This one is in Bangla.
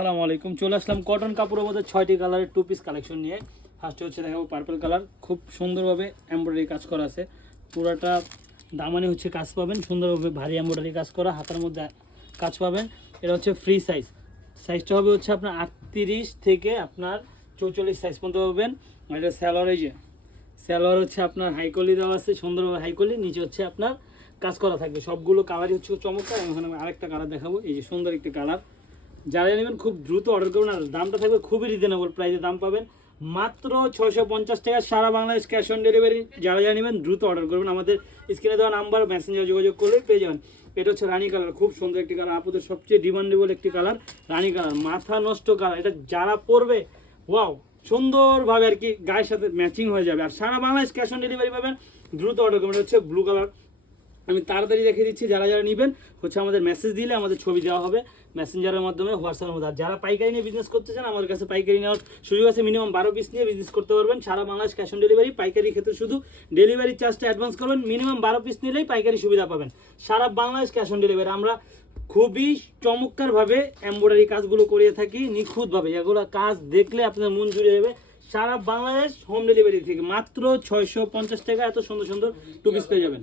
আসসালামু আলাইকুম, চলে আসলাম কটন কাপড়ের মধ্যে 6টি কালারের টু পিস কালেকশন নিয়ে। ফার্স্টে হচ্ছে দেখাবো পার্পল কালার, খুব সুন্দরভাবে এমব্রয়ডারি কাজ করা আছে। পুরোটা দামানে হচ্ছে কাজ পাবেন, সুন্দরভাবে ভারী এমব্রয়ডারি কাজ করা, হাতের মধ্যে কাজ পাবেন। এটা হচ্ছে ফ্রি সাইজ, সাইজটা হবে হচ্ছে আপনার 38 থেকে আপনার 44 সাইজ পর্যন্ত পাবেন। আর এটা স্যালোয়ার, এই যে স্যালোয়ার হচ্ছে আপনার হাইকলি দেওয়া আছে, সুন্দরভাবে হাইকলি, নিচে হচ্ছে আপনার কাজ করা থাকবে। সবগুলো কালারই হচ্ছে চমৎকার। এখানে আরেকটা কালার দেখাবো, এই যে সুন্দর একটি কালার। যারা নেবেন খুব দ্রুত অর্ডার করুন, আর দামটা থাকবে খুবই রিজনেবল প্রাইসে দাম পাবেন মাত্র 650 টাকা, সারা বাংলাদেশ ক্যাশ অন ডেলিভারি। যারা নেবেন দ্রুত অর্ডার করবেন, আমাদের স্ক্রিনে দেওয়া নাম্বার মেসেঞ্জার যোগাযোগ করলে পেয়ে যাবেন। এটা হচ্ছে রানী কালার, খুব সুন্দর একটি কালার, আপনাদের সবচেয়ে ডিমান্ডেবল একটি কালার রানী কালার, মাথা নষ্ট কালার। এটা যারা পরবে ওয়াও, সুন্দরভাবে আর কি গায়ের সাথে ম্যাচিং হয়ে যাবে। আর সারা বাংলাদেশ ক্যাশ অন ডেলিভারি পাবেন, দ্রুত অর্ডার করবেন। এটা হচ্ছে ব্লু কালার, আমি তাড়াতাড়ি দেখে দিচ্ছি। যারা নেবেন হচ্ছে আমাদের মেসেজ দিলে আমাদের ছবি দেওয়া হবে মেসেঞ্জারের মাধ্যমে, হোয়াটসঅ্যাপের মধ্যে। আর যারা পাইকারি নিয়ে বিজনেস করতে চান, আমাদের কাছে পাইকারি নেওয়ার সুযোগ আছে। মিনিমাম 12 পিস নিয়ে বিজনেস করতে পারবেন। সারা বাংলাদেশ ক্যাশ অন ডেলিভারি, পাইকারি ক্ষেত্রে শুধু ডেলিভারি চার্জটা অ্যাডভান্স করবেন। মিনিমাম 12 পিস নিলেই পাইকারি সুবিধা পাবেন। সারা বাংলাদেশ ক্যাশ অন ডেলিভারি। আমরা খুবই চমৎকারভাবে এমব্রয়ডারি কাজগুলো করিয়ে থাকি, নিখুঁতভাবে। এগুলো কাজ দেখলে আপনার মন জুড়ে যাবে। সারা বাংলাদেশ হোম ডেলিভারি থেকে মাত্র 650 টাকা এত সুন্দর সুন্দর টু পিস পেয়ে যাবেন।